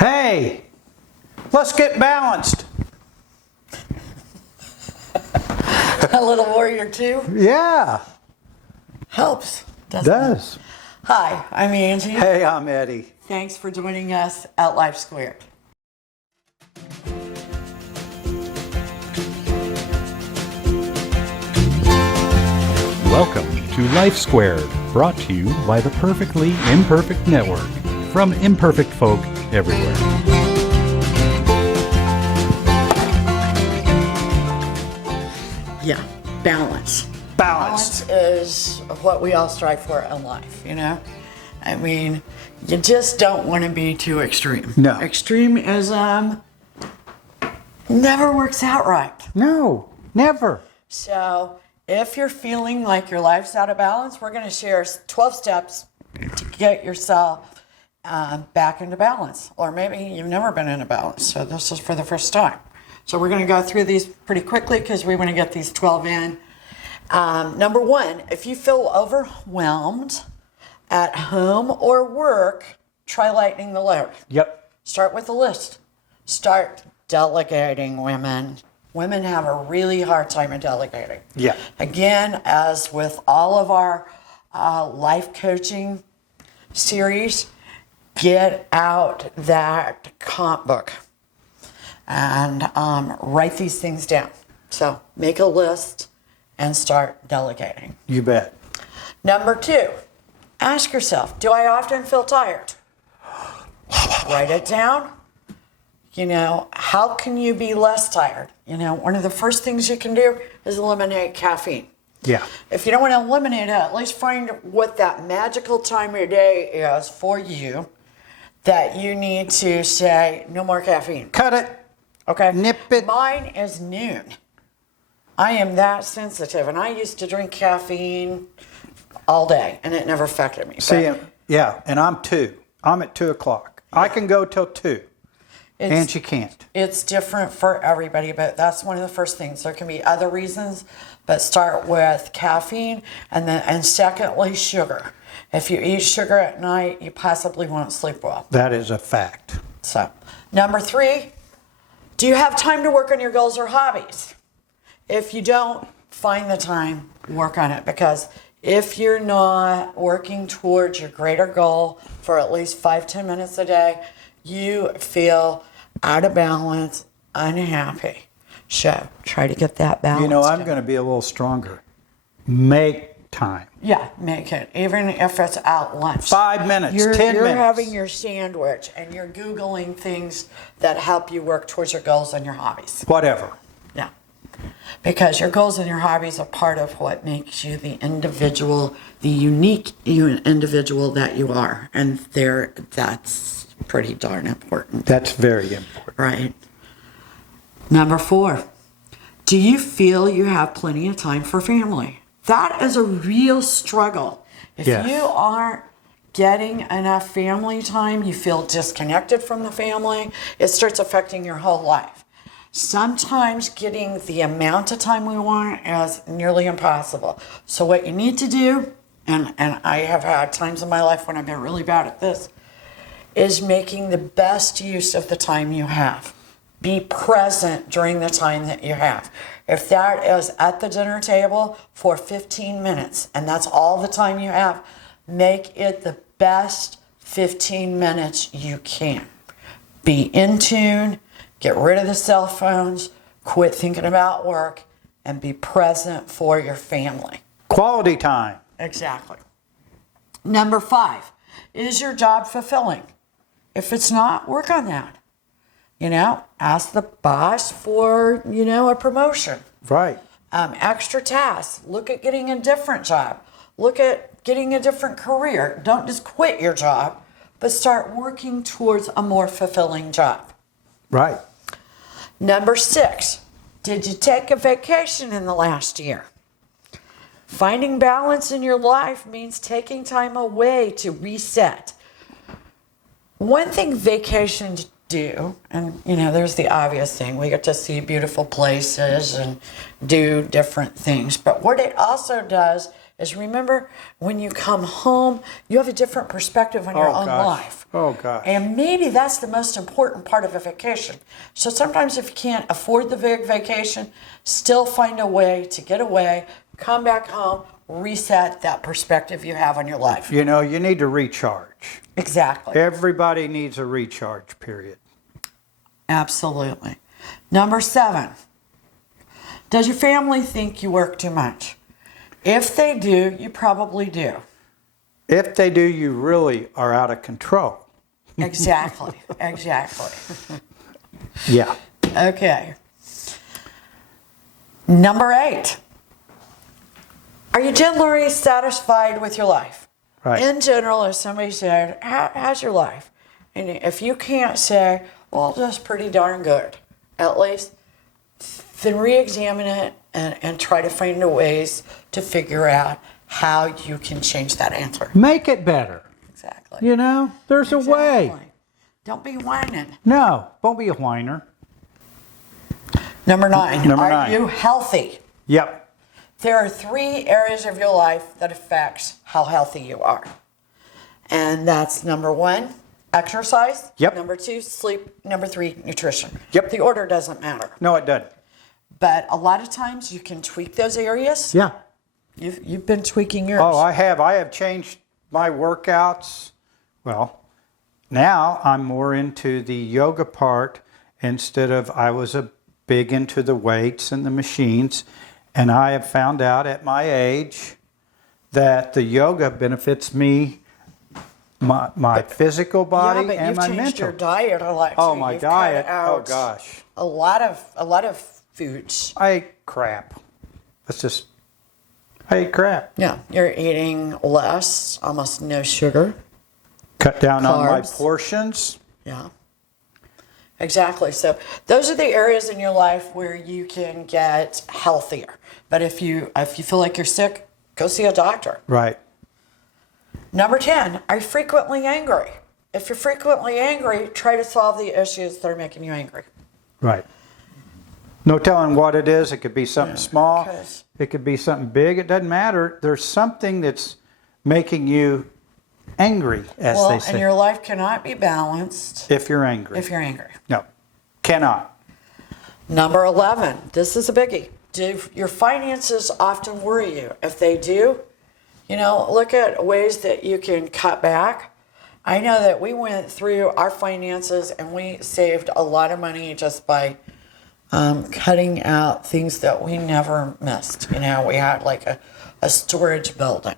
Hey, let's get balanced. A little warrior too? Yeah, Helps, doesn't it? does. Hi, I'm Angie. Hey, I'm Eddie. Thanks for joining us at Life Squared. Welcome to Life Squared, brought to you by the Perfectly Imperfect Network, from imperfect folk everywhere. Yeah, balance. Balanced. Balance is what we all strive for in life, you know? I mean, you just don't want to be too extreme. No. Extremism never works out right. No, never. So if you're feeling like your life's out of balance, we're going to share 12 steps to get yourself back into balance. Or maybe you've never been in a balance, so this is for the first time. So we're going to go through these pretty quickly because we want to get these 12 in. Number one, if you feel overwhelmed at home or work, try lightening the load. Yep. Start with a list. Start delegating, women. Women have a really hard time in delegating. Yeah. Again, as with all of our life coaching series, get out that comp book and write these things down. So make a list and start delegating. You bet. Number two, ask yourself, do I often feel tired? Write it down. You know, how can you be less tired? You know, one of the first things you can do is eliminate caffeine. Yeah. If you don't want to eliminate it, at least find what that magical time of day is for you that you need to say, no more caffeine. Cut it. Okay? Nip it. Mine is noon. I am that sensitive, and I used to drink caffeine all day, and it never affected me. See, But yeah, and I'm 2. I'm at 2 o'clock. I can go till 2. And she can't. It's different for everybody, but that's one of the first things. There can be other reasons, but start with caffeine and secondly, sugar. If you eat sugar at night, you possibly won't sleep well. That is a fact. So, number three, do you have time to work on your goals or hobbies? If you don't, find the time, work on it, because if you're not working towards your greater goal for at least 5-10 minutes a day, you feel out of balance, unhappy. So try to get that balance. You know, I'm going to be a little stronger. Make time. Yeah, make it. Even if it's at lunch. 5 minutes, 10 minutes. You're having your sandwich and you're Googling things that help you work towards your goals and your hobbies. Whatever. Yeah. Because your goals and your hobbies are part of what makes you the individual, the unique individual that you are. And that's pretty darn important. That's very important. Right. Number four, do you feel you have plenty of time for family? That is a real struggle. If Yes. you aren't getting enough family time, you feel disconnected from the family, it starts affecting your whole life. Sometimes getting the amount of time we want is nearly impossible. So what you need to do, and I have had times in my life when I've been really bad at this, is making the best use of the time you have. Be present during the time that you have. If that is at the dinner table for 15 minutes, and that's all the time you have, make it the best 15 minutes you can. Be in tune, get rid of the cell phones, quit thinking about work, and be present for your family. Quality time. Exactly. Number five, is your job fulfilling? If it's not, work on that. You know, ask the boss for, a promotion. Right. Extra tasks. Look at getting a different job. Look at getting a different career. Don't just quit your job, but start working towards a more fulfilling job. Right. Number six, did you take a vacation in the last year? Finding balance in your life means taking time away to reset. One thing vacations do, and there's the obvious thing, we get to see beautiful places and do different things, but what it also does is remember when you come home, you have a different perspective on your own life. Oh, gosh. And maybe that's the most important part of a vacation. So sometimes if you can't afford the big vacation, still find a way to get away, come back home, reset that perspective you have on your life. You know, you need to recharge. Exactly. Everybody needs a recharge period. Absolutely. Number 7, does your family think you work too much? If they do, you probably do. If they do, you really are out of control. Exactly. Yeah. Okay. Number 8, are you generally satisfied with your life? Right. In general, if somebody said, how's your life? And if you can't say, well, that's pretty darn good, at least, then re-examine it and try to find ways to figure out how you can change that answer. Make it better. Exactly. You know, there's a way. Don't be whining. No, don't be a whiner. Number 9, Number are 9. you healthy? Yep. There are 3 areas of your life that affects how healthy you are. And that's number 1, exercise. Yep. Number 2, sleep. Number 3, nutrition. Yep. The order doesn't matter. No, it doesn't. But a lot of times you can tweak those areas. Yeah. You've been tweaking yours. Oh, I have. I have changed my workouts. Well, now I'm more into the yoga part instead of I was a big into the weights and the machines. And I have found out at my age that the yoga benefits me, my physical body but and my you've changed mental. your diet a lot. Oh, too. my You've diet. cut out Oh, gosh. a lot of foods. I ate crap. I ate crap. Yeah, you're eating less, almost no sugar. Cut down on my Carbs. portions. Yeah. Exactly. So those are the areas in your life where you can get healthier. But if you feel like you're sick, go see a doctor. Right. Number 10, are you frequently angry? If you're frequently angry, try to solve the issues that are making you angry. Right. No telling what it is. It could be something small. 'cause- It could be something big. It doesn't matter. There's something that's making you angry, as they say. And your life cannot be balanced If you're angry. if you're angry. No. Cannot. Number 11, this is a biggie. Do your finances often worry you? If they do, look at ways that you can cut back. I know that we went through our finances and we saved a lot of money just by cutting out things that we never missed. We had like a storage building.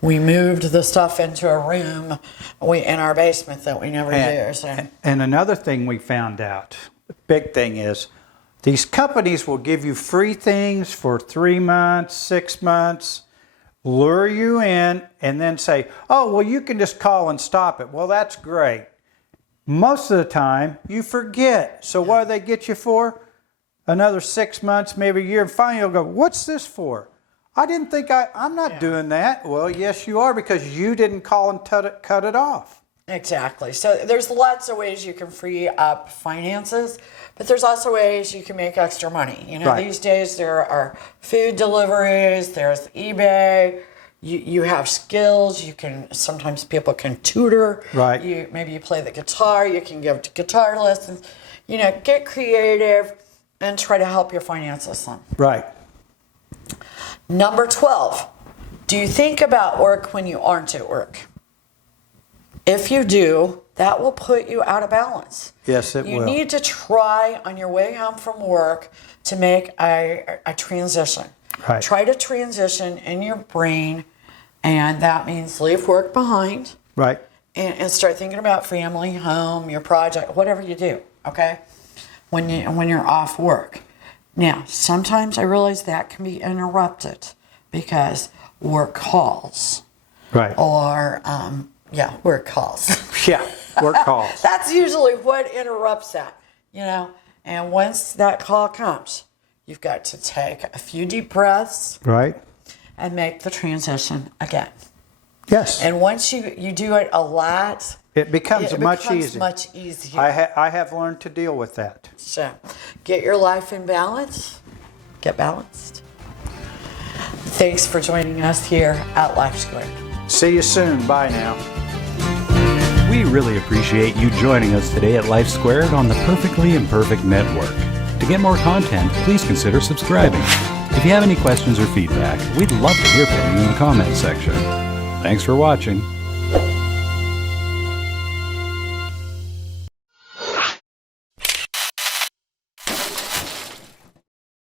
We moved the stuff into a room in our basement that we never used. And another thing we found out, the big thing is, these companies will give you free things for 3 months, 6 months, lure you in, and then say, oh, well, you can just call and stop it. Well, that's great. Most of the time, you forget. So what do they get you for? Another 6 months, maybe a year, and finally you'll go, what's this for? I didn't think I'm not doing that. Well, yes, you are, because you didn't call and cut it off. Exactly. So there's lots of ways you can free up finances, but there's also ways you can make extra money. Right. These days there are food deliveries, there's eBay, you have skills, sometimes people can tutor. Right. Maybe you play the guitar, you can give guitar lessons. Get creative and try to help your finances some. Right. Number 12, do you think about work when you aren't at work? If you do, that will put you out of balance. Yes, it will. You need to try on your way home from work to make a transition. Right. Try to transition in your brain, and that means leave work behind. Right. And start thinking about family, home, your project, whatever you do, okay? When you're off work. Now, sometimes I realize that can be interrupted because work calls. Right. Or, work calls. Yeah, work calls. That's usually what interrupts that, And once that call comes, you've got to take a few deep breaths. Right. And make the transition again. Yes. And once you do it a lot, it becomes much easier. I have learned to deal with that. So, get your life in balance. Get balanced. Thanks for joining us here at Life Squared. See you soon. Bye now. We really appreciate you joining us today at Life Squared on the Perfectly Imperfect Network. To get more content, please consider subscribing. If you have any questions or feedback, we'd love to hear from you in the comments section. Thanks for watching.